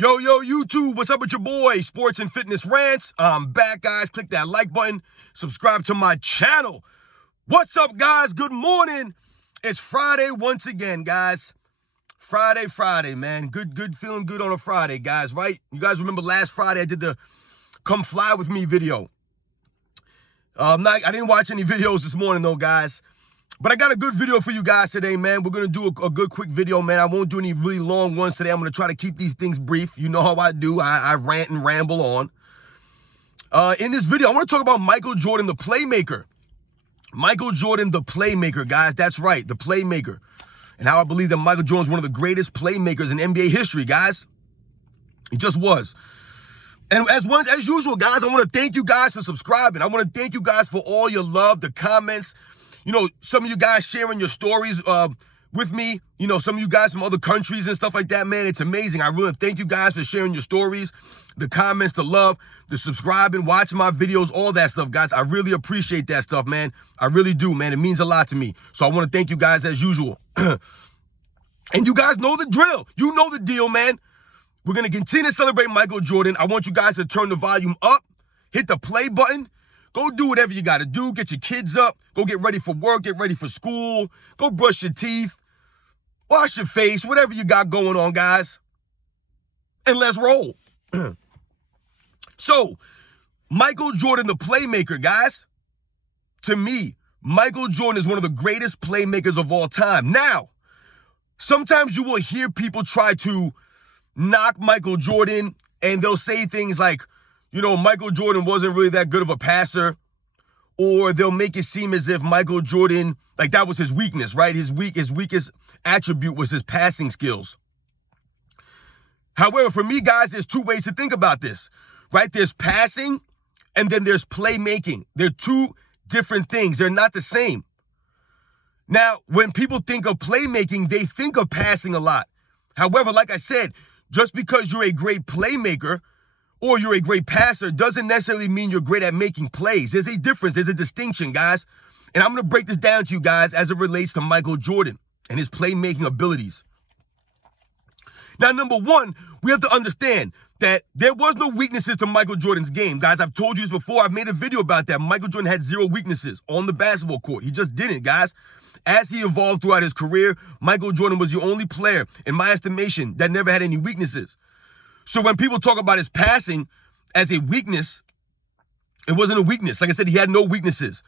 Yo, YouTube, what's up with your boy, Sports and Fitness Rants? I'm back, guys. Click that like button. Subscribe to my channel. What's up, guys? Good morning. It's Friday once again, guys. Friday, man. Good, feeling good on a Friday, guys, right? You guys remember last Friday I did the Come Fly With Me video. I didn't watch any videos this morning, though, guys. But I got a good video for you guys today, man. We're going to do a good, quick video, man. I won't do any really long ones today. I'm going to try to keep these things brief. You know how I do. I rant and ramble on. In this video, I want to talk about Michael Jordan, the playmaker. Michael Jordan, the playmaker, guys. That's right, the playmaker. And how I believe that Michael Jordan is one of the greatest playmakers in NBA history, guys. He just was. And as usual, guys, I want to thank you guys for subscribing. I want to thank you guys for all your love, the comments. You know, some of you guys sharing your stories with me. You know, some of you guys from other countries and stuff like that, man. It's amazing. I really thank you guys for sharing your stories, the comments, the love, the subscribing, watching my videos, all that stuff, guys. I really appreciate that stuff, man. I really do, man. It means a lot to me. So I want to thank you guys as usual. And you guys know the drill. You know the deal, man. We're going to continue to celebrate Michael Jordan. I want you guys to turn the volume up, hit the play button. Go do whatever you got to do. Get your kids up. Go get ready for work. Get ready for school. Go brush your teeth. Wash your face. Whatever you got going on, guys. And let's roll. So, Michael Jordan, the playmaker, guys. To me, Michael Jordan is one of the greatest playmakers of all time. Now, sometimes you will hear people try to knock Michael Jordan, and they'll say things like, you know, Michael Jordan wasn't really that good of a passer, or they'll make it seem as if Michael Jordan, like that was his weakness, right? His weakest attribute was his passing skills. However, for me, guys, there's two ways to think about this, right? There's passing and then there's playmaking. They're two different things. They're not the same. Now, when people think of playmaking, they think of passing a lot. However, like I said, just because you're a great playmaker or you're a great passer doesn't necessarily mean you're great at making plays. There's a difference. There's a distinction, guys. And I'm going to break this down to you guys as it relates to Michael Jordan and his playmaking abilities. Now, number one, we have to understand that there was no weaknesses to Michael Jordan's game. Guys, I've told you this before. I've made a video about that. Michael Jordan had zero weaknesses on the basketball court. He just didn't, guys. As he evolved throughout his career, Michael Jordan was the only player, in my estimation, that never had any weaknesses. So when people talk about his passing as a weakness, it wasn't a weakness. Like I said, he had no weaknesses.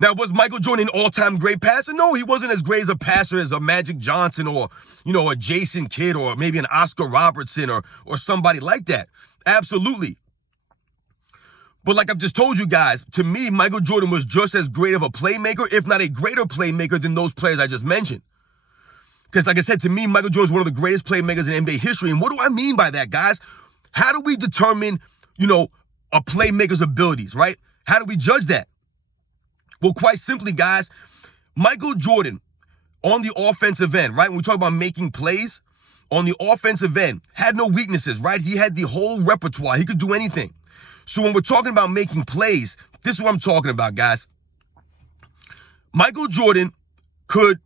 Now, was Michael Jordan an all-time great passer? No, he wasn't as great as a passer as a Magic Johnson or, you know, a Jason Kidd or maybe an Oscar Robertson or somebody like that. Absolutely. But like I've just told you guys, to me, Michael Jordan was just as great of a playmaker, if not a greater playmaker than those players I just mentioned. Because like I said, to me, Michael Jordan is one of the greatest playmakers in NBA history. And what do I mean by that, guys? How do we determine, you know, a playmaker's abilities, right? How do we judge that? Well, quite simply, guys, Michael Jordan on the offensive end, right? When we talk about making plays, on the offensive end, had no weaknesses, right? He had the whole repertoire. He could do anything. So when we're talking about making plays, this is what I'm talking about, guys. Michael Jordan could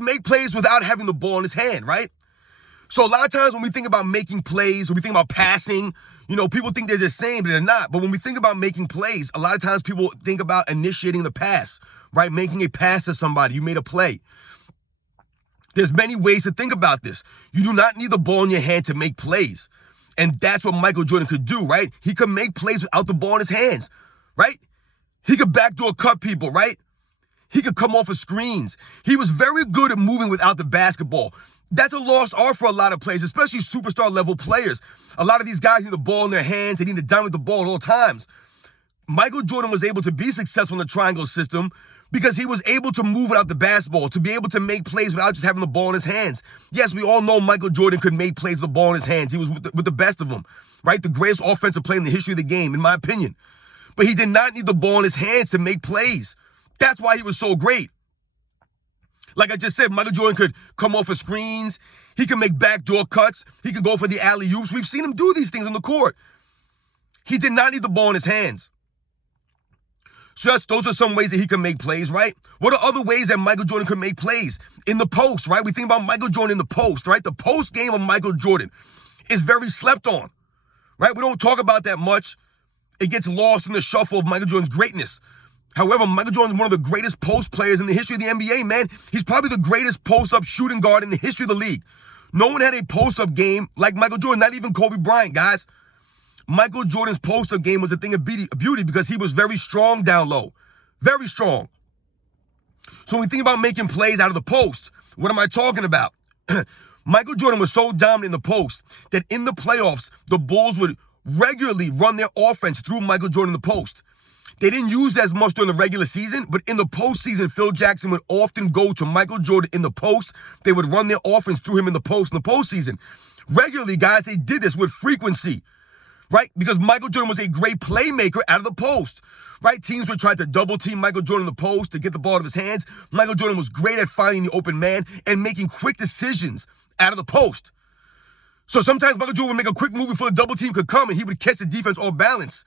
make plays without having the ball in his hand, right? So a lot of times when we think about making plays, when we think about passing, you know, people think they're the same, but they're not. But when we think about making plays, a lot of times people think about initiating the pass, right? Making a pass to somebody. You made a play. There's many ways to think about this. You do not need the ball in your hand to make plays. And that's what Michael Jordan could do, right? He could make plays without the ball in his hands, right? He could backdoor cut people, right? He could come off of screens. He was very good at moving without the basketball. That's a lost art for a lot of players, especially superstar level players. A lot of these guys need the ball in their hands. They need to dominate the ball at all times. Michael Jordan was able to be successful in the triangle system because he was able to move without the basketball, to be able to make plays without just having the ball in his hands. Yes, we all know Michael Jordan could make plays with the ball in his hands. He was with the best of them, right? The greatest offensive player in the history of the game, in my opinion. But he did not need the ball in his hands to make plays. That's why he was so great. Like I just said, Michael Jordan could come off of screens. He could make backdoor cuts. He could go for the alley-oops. We've seen him do these things on the court. He did not need the ball in his hands. So those are some ways that he can make plays, right? What are other ways that Michael Jordan could make plays? In the post, right? We think about Michael Jordan in the post, right? The post game of Michael Jordan is very slept on, right? We don't talk about that much. It gets lost in the shuffle of Michael Jordan's greatness. However, Michael Jordan is one of the greatest post players in the history of the NBA, man. He's probably the greatest post-up shooting guard in the history of the league. No one had a post-up game like Michael Jordan, not even Kobe Bryant, guys. Michael Jordan's post-up game was a thing of beauty because he was very strong down low. Very strong. So when we think about making plays out of the post, what am I talking about? Michael Jordan was so dominant in the post that in the playoffs, the Bulls would regularly run their offense through Michael Jordan in the post. They didn't use that as much during the regular season, but in the postseason, Phil Jackson would often go to Michael Jordan in the post. They would run their offense through him in the postseason. Regularly, guys, they did this with frequency, right? Because Michael Jordan was a great playmaker out of the post, right? Teams would try to double team Michael Jordan in the post to get the ball out of his hands. Michael Jordan was great at finding the open man and making quick decisions out of the post. So sometimes Michael Jordan would make a quick move before the double team could come, and he would catch the defense off balance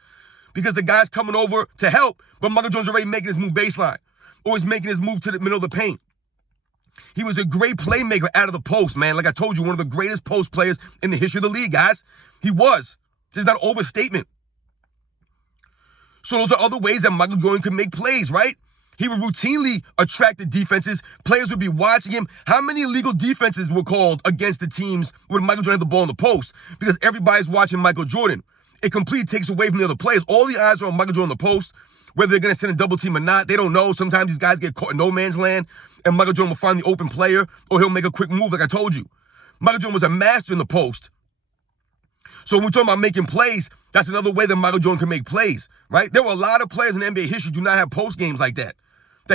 because the guy's coming over to help, but Michael Jordan's already making his move baseline, or he's making his move to the middle of the paint. He was a great playmaker out of the post, man. Like I told you, one of the greatest post players in the history of the league, guys. He was. This is not an overstatement. So those are other ways that Michael Jordan could make plays, right? He would routinely attract the defenses. Players would be watching him. How many illegal defenses were called against the teams when Michael Jordan had the ball in the post? Because everybody's watching Michael Jordan. It completely takes away from the other players. All the eyes are on Michael Jordan in the post. Whether they're going to send a double team or not, they don't know. Sometimes these guys get caught in no man's land, and Michael Jordan will find the open player, or he'll make a quick move like I told you. Michael Jordan was a master in the post. So when we're talking about making plays, that's another way that Michael Jordan can make plays, right? There were a lot of players in NBA history who do not have post games like that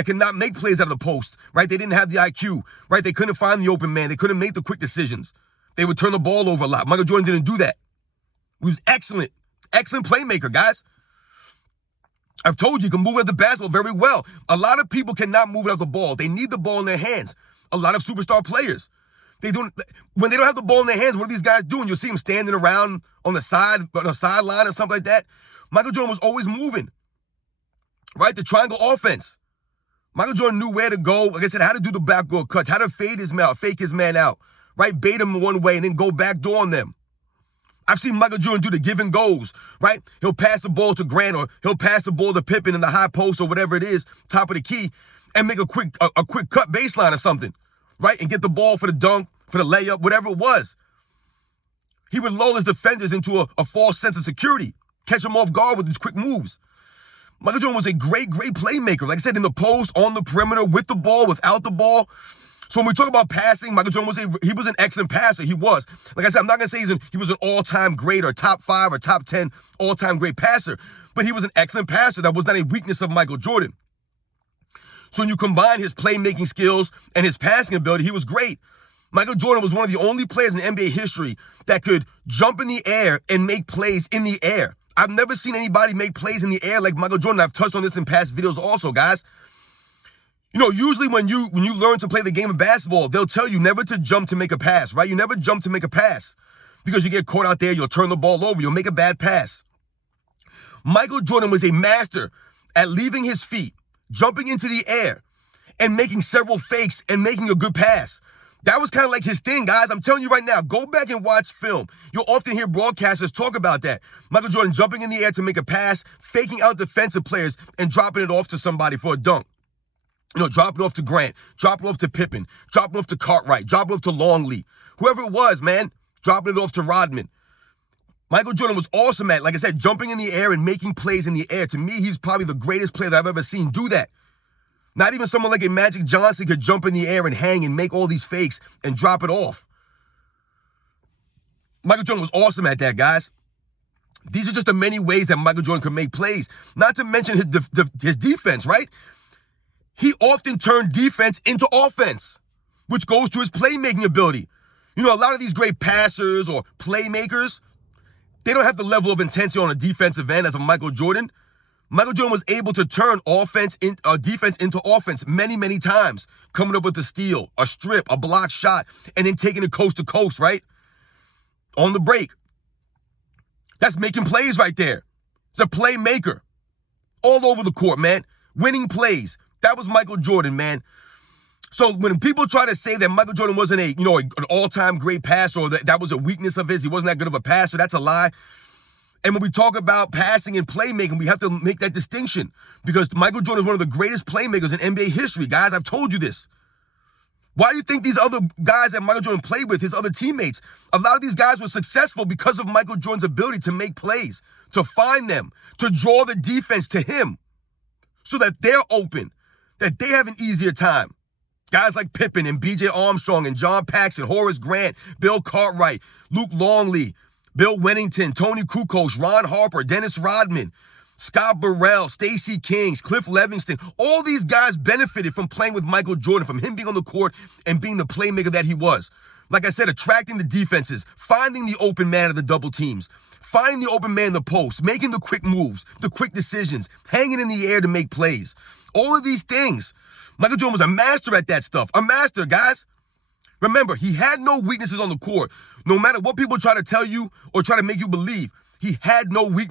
cannot make plays out of the post, right? They didn't have the IQ, right? They couldn't find the open man. They couldn't make the quick decisions. They would turn the ball over a lot. Michael Jordan didn't do that. He was excellent playmaker, guys. I've told you, he can move at the basketball very well. A lot of people cannot move out the ball. They need the ball in their hands. A lot of superstar players. When they don't have the ball in their hands, what are these guys doing? You'll see them standing around on the sideline or something like that. Michael Jordan was always moving, right? The triangle offense. Michael Jordan knew where to go. Like I said, how to do the backdoor cuts, how to fake his man out, right? Bait him one way and then go backdoor on them. I've seen Michael Jordan do the give and goes, right? He'll pass the ball to Grant, or he'll pass the ball to Pippen in the high post or whatever it is, top of the key, and make a quick cut baseline or something, right? And get the ball for the dunk, for the layup, whatever it was. He would lull his defenders into a false sense of security, catch them off guard with these quick moves. Michael Jordan was a great playmaker. Like I said, in the post, on the perimeter, with the ball, without the ball. So when we talk about passing, Michael Jordan was an excellent passer. He was. Like I said, I'm not going to say he was an all-time great or top 5 or top 10 all-time great passer, but he was an excellent passer. That was not a weakness of Michael Jordan. So when you combine his playmaking skills and his passing ability, he was great. Michael Jordan was one of the only players in NBA history that could jump in the air and make plays in the air. I've never seen anybody make plays in the air like Michael Jordan. I've touched on this in past videos also, guys. You know, usually when you learn to play the game of basketball, they'll tell you never to jump to make a pass, right? You never jump to make a pass because you get caught out there, you'll turn the ball over, you'll make a bad pass. Michael Jordan was a master at leaving his feet, jumping into the air, and making several fakes and making a good pass. That was kind of like his thing, guys. I'm telling you right now, go back and watch film. You'll often hear broadcasters talk about that. Michael Jordan jumping in the air to make a pass, faking out defensive players, and dropping it off to somebody for a dunk. You know, drop it off to Grant, drop it off to Pippen, drop it off to Cartwright, drop it off to Longley. Whoever it was, man, dropping it off to Rodman. Michael Jordan was awesome at, like I said, jumping in the air and making plays in the air. To me, he's probably the greatest player that I've ever seen do that. Not even someone like a Magic Johnson could jump in the air and hang and make all these fakes and drop it off. Michael Jordan was awesome at that, guys. These are just the many ways that Michael Jordan could make plays. Not to mention his defense, right? He often turned defense into offense, which goes to his playmaking ability. You know, a lot of these great passers or playmakers, they don't have the level of intensity on a defensive end as a Michael Jordan. Michael Jordan was able to turn defense into offense many times, coming up with a steal, a strip, a block shot, and then taking it coast to coast, right? On the break. That's making plays right there. It's a playmaker. all over the court, man. Winning plays. That was Michael Jordan, man. So when people try to say that Michael Jordan wasn't an all-time great passer, or that was a weakness of his, he wasn't that good of a passer, that's a lie. And when we talk about passing and playmaking, we have to make that distinction, because Michael Jordan is one of the greatest playmakers in NBA history, guys. I've told you this. Why do you think these other guys that Michael Jordan played with, his other teammates, a lot of these guys were successful because of Michael Jordan's ability to make plays, to find them, to draw the defense to him so that they're open, that they have an easier time. Guys like Pippen and B.J. Armstrong and John Paxson, Horace Grant, Bill Cartwright, Luke Longley, Bill Wennington, Tony Kukoc, Ron Harper, Dennis Rodman, Scott Burrell, Stacey Kings, Cliff Levingston. All these guys benefited from playing with Michael Jordan, from him being on the court and being the playmaker that he was. Like I said, attracting the defenses, finding the open man of the double teams, finding the open man in the post, making the quick moves, the quick decisions, hanging in the air to make plays. All of these things. Michael Jordan was a master at that stuff. A master, guys. Remember, he had no weaknesses on the court. No matter what people try to tell you or try to make you believe, he had no weaknesses.